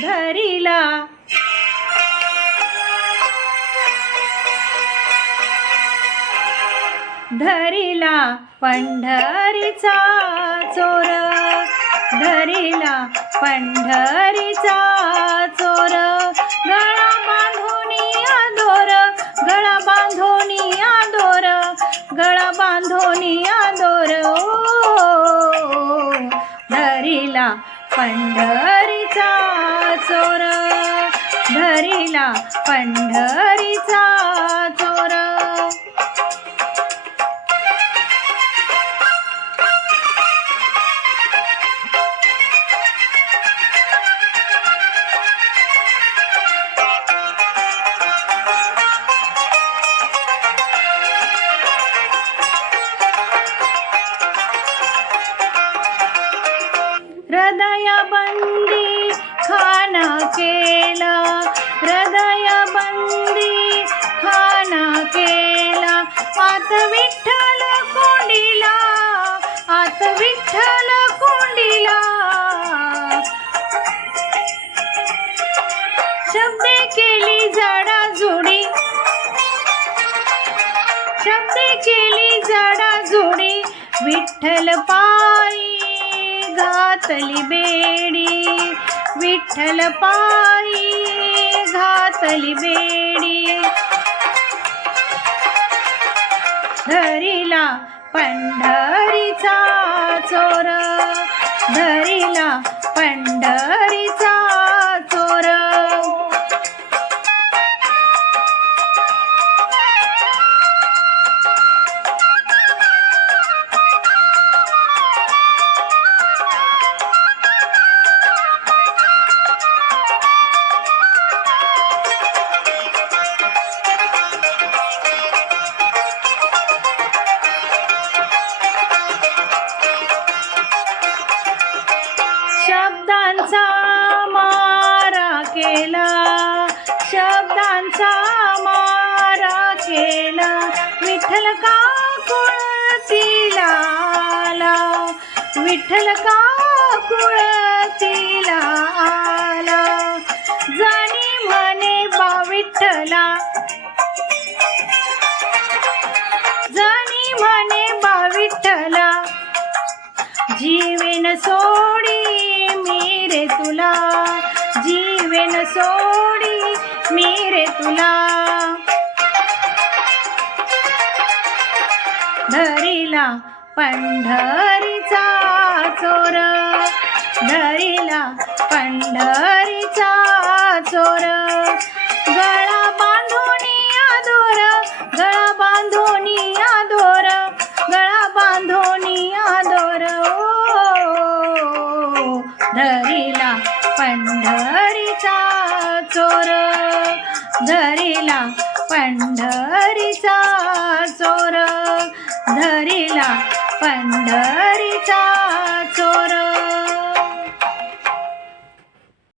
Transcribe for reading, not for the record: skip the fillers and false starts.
धरिला धरिला पंढरीचा चोर धरिला पंढरीचा चोर गळा बांधोनी आदोर गळा बांधोनी आदोर गळा बांधोनी आदोर धरिला पंढरीचा चोर धरिला पंढरीचा चोर हृदयबंदी खाना केला हृदयबंदी खाना केला आत विठ्ठल कोंडीला आत विठ्ठल कोंडीला शब्दे केली झाडाझुडी शब्दे केली झाडाझुडी विठ्ठल पायी घातली बेडी विठ्ठल पायी घातली बेडी धरिला पंढरीचा चोर धरिला पंढरीचा चोर शब्दांचा मारा केला शब्दांचा मारा केला विठ्ठल का कुळतीला आला विठ्ठल का कुळतीला आला जाणी म्हणे बा विठ्ठला जाणी म्हणे बा विठ्ठला जीवेन सोडी मी रे तुला जीवेन सोडी मी रे तुला धरिला पंढरीचा चोर धरिला पंढरीचा चोर गळा बांधोनी आदोर गळा बांधोनी आदोर गळा बांधोनी आदोर धरिला पंढरीचा चोर धरिला पंढरीचा चोर धरिला पंढरीचा चोर